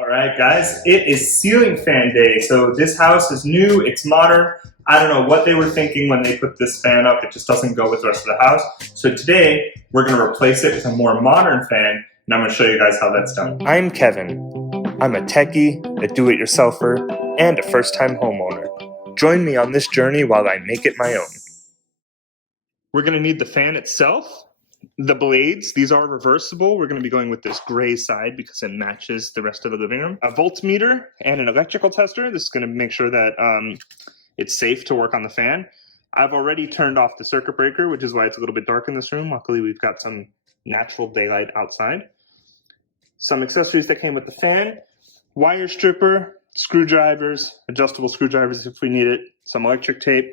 All right, guys, it is ceiling fan day. So this house is new, it's modern. I don't know what they were thinking when they put this fan up. It just doesn't go with the rest of the house. So today, we're gonna replace it with a more modern fan, and I'm gonna show you guys how that's done. I'm Kevin. I'm a techie, a do-it-yourselfer, and a first-time homeowner. Join me on this journey while I make it my own. We're gonna need the fan itself. The blades, these are reversible. We're going to be going with this gray side because it matches the rest of the living room. A voltmeter and an electrical tester. This is going to make sure that it's safe to work on the fan. I've already turned off the circuit breaker, which is why it's a little bit dark in this room. Luckily, we've got some natural daylight outside. Some accessories that came with the fan. Wire stripper, screwdrivers, adjustable screwdrivers if we need it, some electric tape,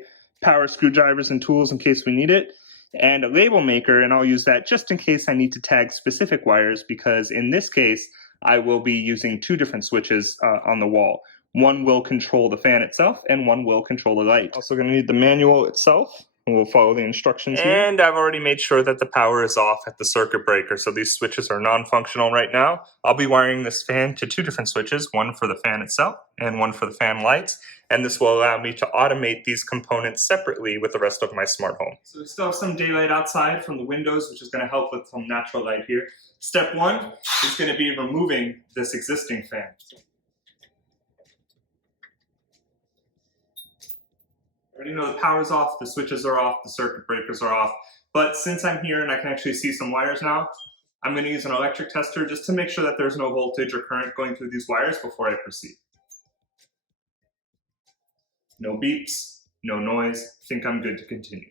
power screwdrivers and tools in case we need it, and a label maker, and I'll use that just in case I need to tag specific wires, because in this case, I will be using two different switches on the wall. One will control the fan itself, and one will control the light. Also going to need the manual itself, and we'll follow the instructions here. And I've already made sure that the power is off at the circuit breaker, so these switches are non-functional right now. I'll be wiring this fan to two different switches, one for the fan itself, and one for the fan lights. And this will allow me to automate these components separately with the rest of my smart home. So we still have some daylight outside from the windows, which is going to help with some natural light here. Step one is going to be removing this existing fan. I already know the power's off, the switches are off, the circuit breakers are off. But since I'm here and I can actually see some wires now, I'm going to use an electric tester just to make sure that there's no voltage or current going through these wires before I proceed. No beeps, no noise. I think I'm good to continue.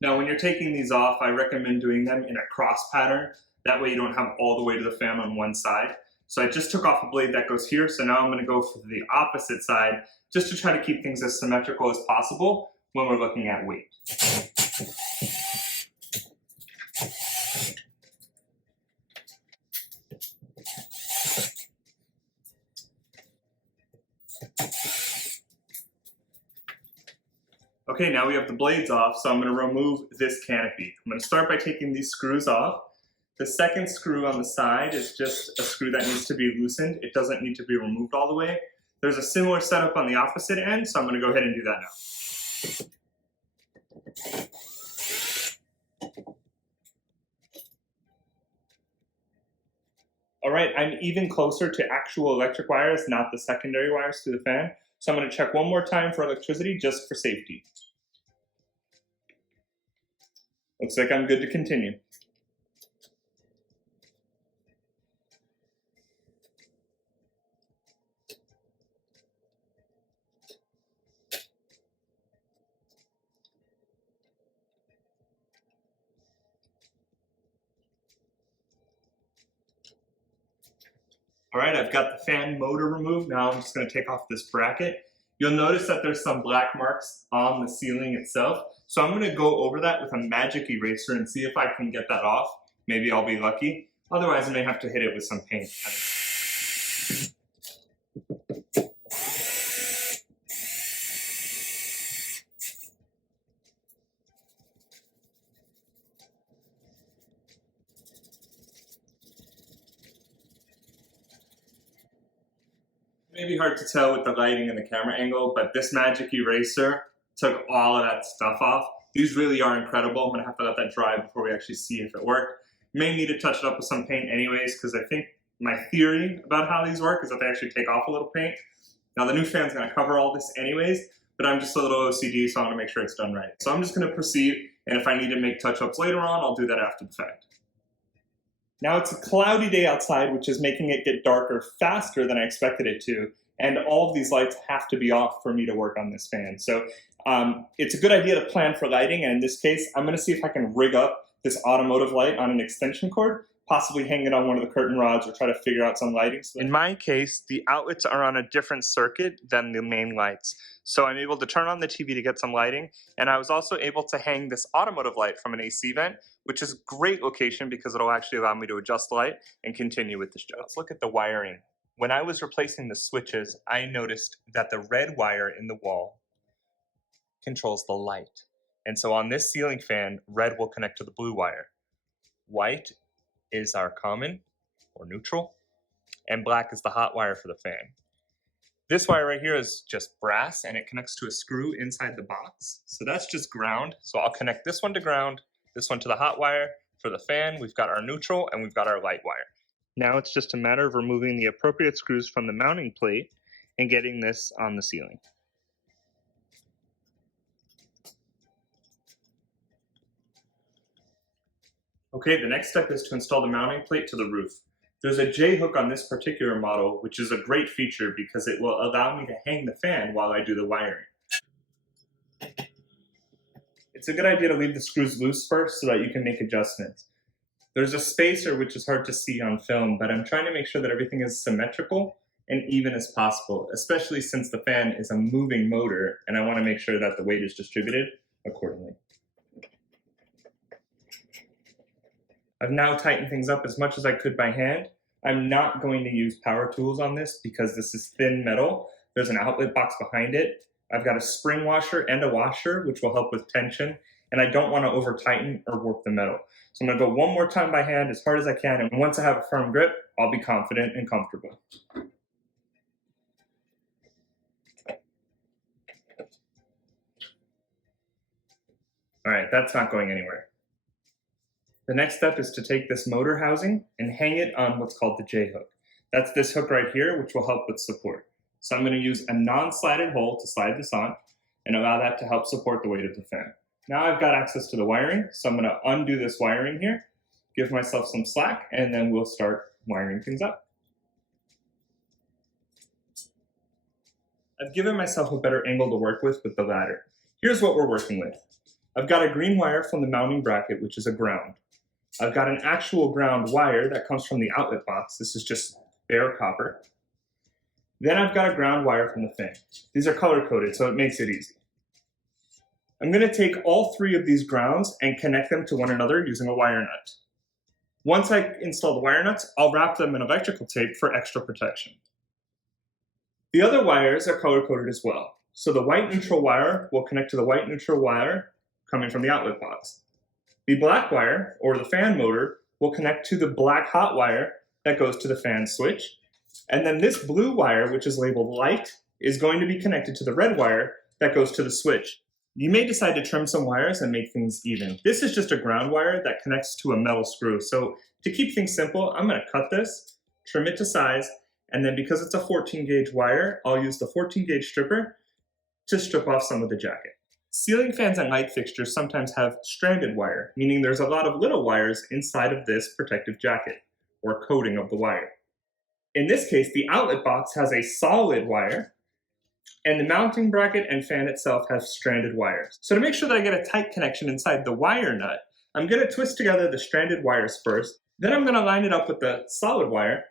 Now, when you're taking these off, I recommend doing them in a cross pattern. That way you don't have all the way to the fan on one side. So I just took off a blade that goes here, so now I'm going to go for the opposite side just to try to keep things as symmetrical as possible when we're looking at weight. Okay, now we have the blades off, so I'm going to remove this canopy. I'm going to start by taking these screws off. The second screw on the side is just a screw that needs to be loosened. It doesn't need to be removed all the way. There's a similar setup on the opposite end, so I'm going to go ahead and do that now. All right, I'm even closer to actual electric wires, not the secondary wires to the fan. So I'm going to check one more time for electricity just for safety. Looks like I'm good to continue. All right, I've got the fan motor removed. Now I'm just going to take off this bracket. You'll notice that there's some black marks on the ceiling itself. So I'm going to go over that with a magic eraser and see if I can get that off. Maybe I'll be lucky. Otherwise, I may have to hit it with some paint. Maybe hard to tell with the lighting and the camera angle, but this magic eraser took all of that stuff off. These really are incredible. I'm gonna have to let that dry before we actually see if it worked. May need to touch it up with some paint anyways, because I think my theory about how these work is that they actually take off a little paint. Now the new fan's gonna cover all this anyways, but I'm just a little OCD, so I wanna make sure it's done right. So I'm just gonna proceed, and if I need to make touch-ups later on, I'll do that after the fact. Now it's a cloudy day outside, which is making it get darker faster than I expected it to, and all of these lights have to be off for me to work on this fan. So it's a good idea to plan for lighting, and in this case, I'm going to see if I can rig up this automotive light on an extension cord, possibly hang it on one of the curtain rods or try to figure out some lighting. In my case, the outlets are on a different circuit than the main lights. So I'm able to turn on the TV to get some lighting, and I was also able to hang this automotive light from an AC vent, which is a great location because it'll actually allow me to adjust the light and continue with this job. Let's look at the wiring. When I was replacing the switches, I noticed that the red wire in the wall controls the light. And so on this ceiling fan, red will connect to the blue wire. White is our common or neutral, and black is the hot wire for the fan. This wire right here is just brass and it connects to a screw inside the box. So that's just ground. So I'll connect this one to ground, this one to the hot wire. For the fan, we've got our neutral and we've got our light wire. Now it's just a matter of removing the appropriate screws from the mounting plate and getting this on the ceiling. Okay, the next step is to install the mounting plate to the roof. There's a J-hook on this particular model, which is a great feature because it will allow me to hang the fan while I do the wiring. It's a good idea to leave the screws loose first so that you can make adjustments. There's a spacer which is hard to see on film, but I'm trying to make sure that everything is symmetrical and even as possible, especially since the fan is a moving motor and I want to make sure that the weight is distributed accordingly. I've now tightened things up as much as I could by hand. I'm not going to use power tools on this because this is thin metal. There's an outlet box behind it. I've got a spring washer and a washer, which will help with tension, and I don't want to over tighten or warp the metal. So I'm going to go one more time by hand as hard as I can, and once I have a firm grip, I'll be confident and comfortable. All right, that's not going anywhere. The next step is to take this motor housing and hang it on what's called the J-hook. That's this hook right here, which will help with support. So I'm going to use a non-slided hole to slide this on and allow that to help support the weight of the fan. Now I've got access to the wiring, so I'm going to undo this wiring here, give myself some slack, and then we'll start wiring things up. I've given myself a better angle to work with the ladder. Here's what we're working with. I've got a green wire from the mounting bracket, which is a ground. I've got an actual ground wire that comes from the outlet box. This is just bare copper. Then I've got a ground wire from the fan. These are color-coded, so it makes it easy. I'm going to take all three of these grounds and connect them to one another using a wire nut. Once I install the wire nuts, I'll wrap them in electrical tape for extra protection. The other wires are color-coded as well. So the white neutral wire will connect to the white neutral wire coming from the outlet box. The black wire, or the fan motor, will connect to the black hot wire that goes to the fan switch. And then this blue wire, which is labeled light, is going to be connected to the red wire that goes to the switch. You may decide to trim some wires and make things even. This is just a ground wire that connects to a metal screw. So to keep things simple, I'm going to cut this, trim it to size, and then because it's a 14 gauge wire, I'll use the 14 gauge stripper to strip off some of the jacket. Ceiling fans and light fixtures sometimes have stranded wire, meaning there's a lot of little wires inside of this protective jacket, or coating of the wire. In this case, the outlet box has a solid wire, and the mounting bracket and fan itself have stranded wires. So to make sure that I get a tight connection inside the wire nut, I'm going to twist together the stranded wires first, then I'm going to line it up with the solid wire,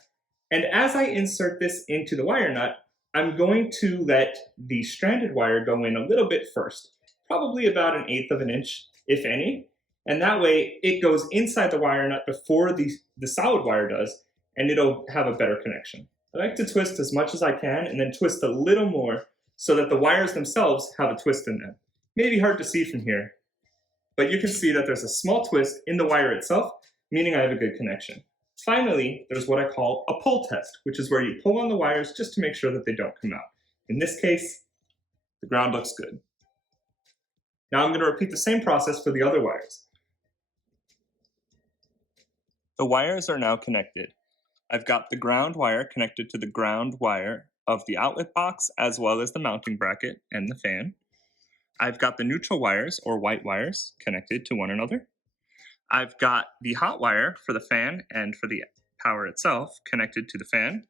and as I insert this into the wire nut, I'm going to let the stranded wire go in a little bit first. Probably about 1/8 of an inch, if any, and that way it goes inside the wire nut before the solid wire does, and it'll have a better connection. I like to twist as much as I can and then twist a little more so that the wires themselves have a twist in them. Maybe hard to see from here, but you can see that there's a small twist in the wire itself, meaning I have a good connection. Finally, there's what I call a pull test, which is where you pull on the wires just to make sure that they don't come out. In this case, the ground looks good. Now I'm going to repeat the same process for the other wires. The wires are now connected. I've got the ground wire connected to the ground wire of the outlet box as well as the mounting bracket and the fan. I've got the neutral wires or white wires connected to one another. I've got the hot wire for the fan and for the power itself connected to the fan.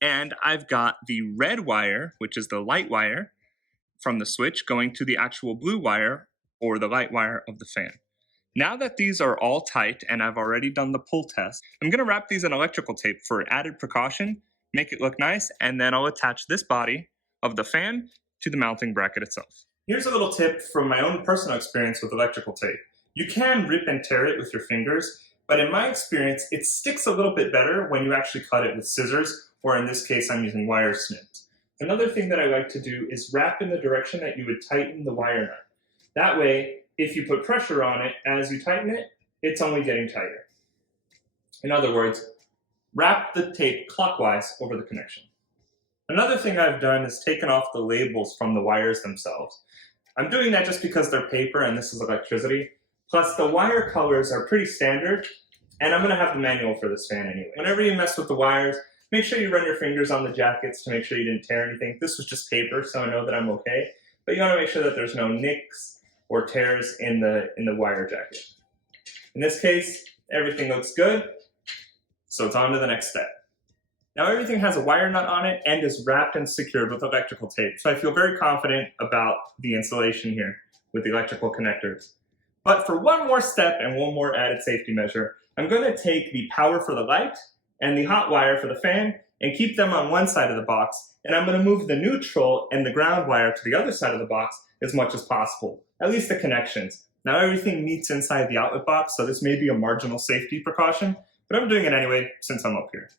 And I've got the red wire, which is the light wire, from the switch going to the actual blue wire or the light wire of the fan. Now that these are all tight and I've already done the pull test, I'm going to wrap these in electrical tape for added precaution, make it look nice, and then I'll attach this body of the fan to the mounting bracket itself. Here's a little tip from my own personal experience with electrical tape. You can rip and tear it with your fingers, but in my experience, it sticks a little bit better when you actually cut it with scissors, or in this case, I'm using wire snips. Another thing that I like to do is wrap in the direction that you would tighten the wire nut. That way, if you put pressure on it as you tighten it, it's only getting tighter. In other words, wrap the tape clockwise over the connection. Another thing I've done is taken off the labels from the wires themselves. I'm doing that just because they're paper and this is electricity. Plus the wire colors are pretty standard, and I'm going to have the manual for this fan anyway. Whenever you mess with the wires, make sure you run your fingers on the jackets to make sure you didn't tear anything. This was just paper, so I know that I'm okay. But you want to make sure that there's no nicks or tears in the wire jacket. In this case, everything looks good, so it's on to the next step. Now everything has a wire nut on it and is wrapped and secured with electrical tape, so I feel very confident about the installation here with the electrical connectors. But for one more step and one more added safety measure, I'm going to take the power for the light and the hot wire for the fan and keep them on one side of the box, and I'm going to move the neutral and the ground wire to the other side of the box as much as possible, at least the connections. Now everything meets inside the outlet box, so this may be a marginal safety precaution, but I'm doing it anyway since I'm up here.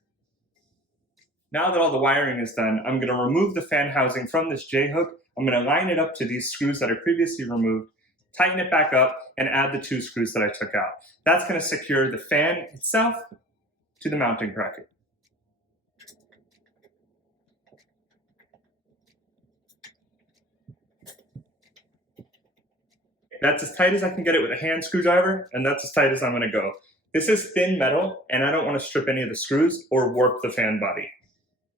Now that all the wiring is done, I'm going to remove the fan housing from this J-hook. I'm going to line it up to these screws that are previously removed, tighten it back up, and add the 2 screws that I took out. That's going to secure the fan itself to the mounting bracket. That's as tight as I can get it with a hand screwdriver, and that's as tight as I'm going to go. This is thin metal, and I don't want to strip any of the screws or warp the fan body.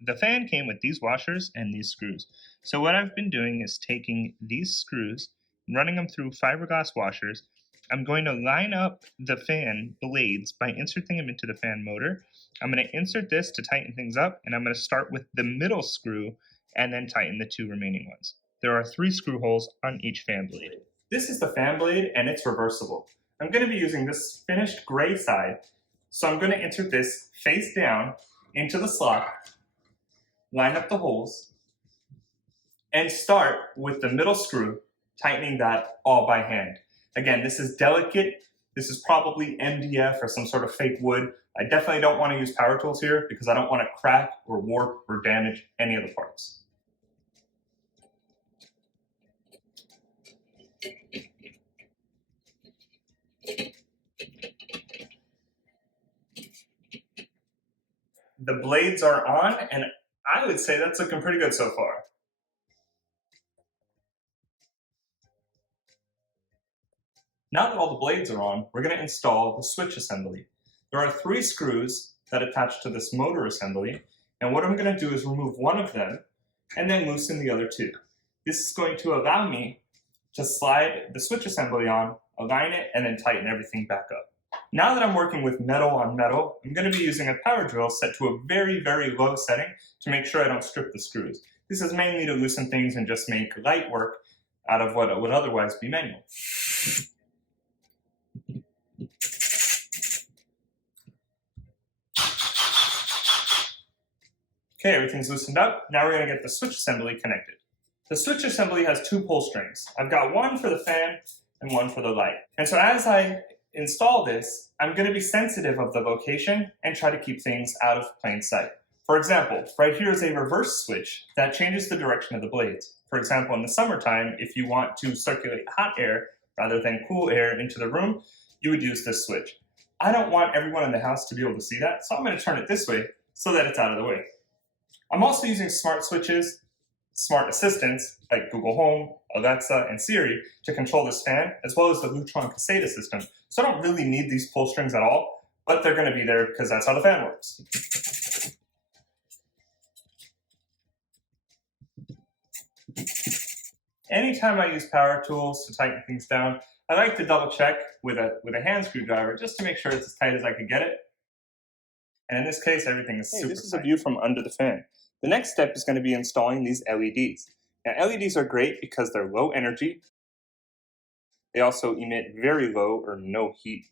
The fan came with these washers and these screws. So what I've been doing is taking these screws and running them through fiberglass washers. I'm going to line up the fan blades by inserting them into the fan motor. I'm going to insert this to tighten things up, and I'm going to start with the middle screw and then tighten the 2 remaining ones. There are 3 screw holes on each fan blade. This is the fan blade, and it's reversible. I'm going to be using this finished gray side, so I'm going to insert this face down into the slot, line up the holes, and start with the middle screw, tightening that all by hand. Again, this is delicate. This is probably MDF or some sort of fake wood. I definitely don't want to use power tools here because I don't want to crack or warp or damage any of the parts. The blades are on, and I would say that's looking pretty good so far. Now that all the blades are on, we're going to install the switch assembly. There are 3 screws that attach to this motor assembly, and what I'm going to do is remove one of them and then loosen the other 2. This is going to allow me to slide the switch assembly on, align it, and then tighten everything back up. Now that I'm working with metal on metal, I'm going to be using a power drill set to a very, very low setting to make sure I don't strip the screws. This is mainly to loosen things and just make light work out of what would otherwise be manual. Okay, everything's loosened up. Now we're going to get the switch assembly connected. The switch assembly has 2 pull strings. I've got one for the fan and one for the light. And so as I install this, I'm going to be sensitive of the location and try to keep things out of plain sight. For example, right here is a reverse switch that changes the direction of the blades. For example, in the summertime, if you want to circulate hot air rather than cool air into the room, you would use this switch. I don't want everyone in the house to be able to see that, so I'm going to turn it this way so that it's out of the way. I'm also using smart switches, smart assistants like Google Home, Alexa, and Siri to control this fan, as well as the Lutron Caseta system. So I don't really need these pull strings at all, but they're going to be there because that's how the fan works. Anytime I use power tools to tighten things down, I like to double check with a hand screwdriver just to make sure it's as tight as I can get it. And in this case, everything is super tight. This is a view from under the fan. The next step is going to be installing these LEDs. Now, LEDs are great because they're low energy. They also emit very low or no heat.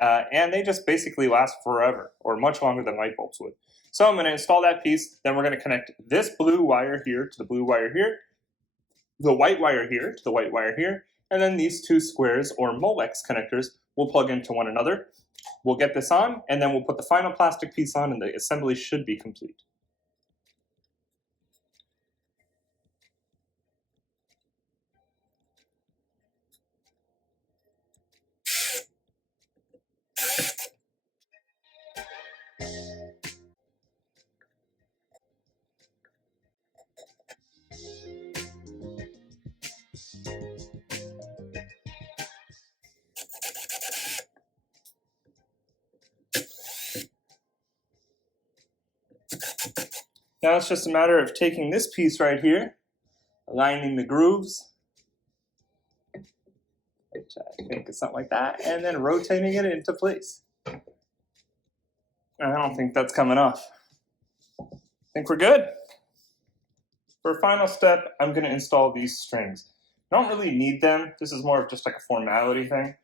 And they just basically last forever, or much longer than light bulbs would. So I'm going to install that piece, then we're going to connect this blue wire here to the blue wire here, the white wire here to the white wire here, and then these 2 squares or Molex connectors will plug into one another. We'll get this on, and then we'll put the final plastic piece on, and the assembly should be complete. Now it's just a matter of taking this piece right here, aligning the grooves, which I think is something like that, and then rotating it into place. I don't think that's coming off. I think we're good. For a final step, I'm going to install these strings. I don't really need them. This is more of just like a formality thing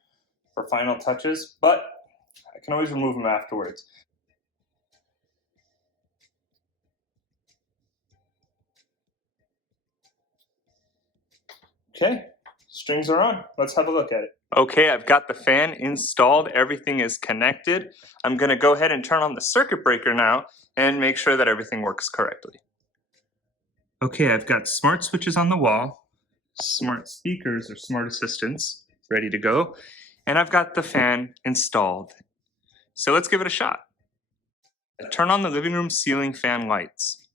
for final touches, but I can always remove them afterwards. Okay, strings are on. Let's have a look at it. Okay, I've got the fan installed. Everything is connected. I'm going to go ahead and turn on the circuit breaker now and make sure that everything works correctly. Okay, I've got smart switches on the wall, smart speakers or smart assistants ready to go, and I've got the fan installed. So let's give it a shot. Turn on the living room ceiling fan lights.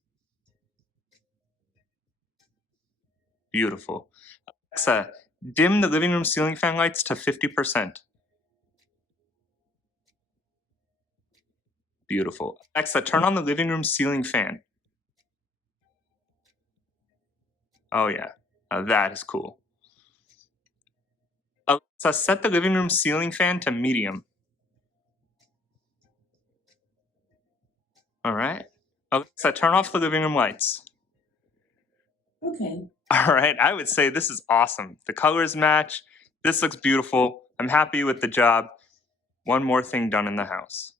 Beautiful. Alexa, dim the living room ceiling fan lights to 50%. Beautiful. Alexa, turn on the living room ceiling fan. Oh yeah, now that is cool. Alexa, set the living room ceiling fan to medium. All right. Alexa, turn off the living room lights. Okay. All right, I would say this is awesome. The colors match. This looks beautiful. I'm happy with the job. One more thing done in the house.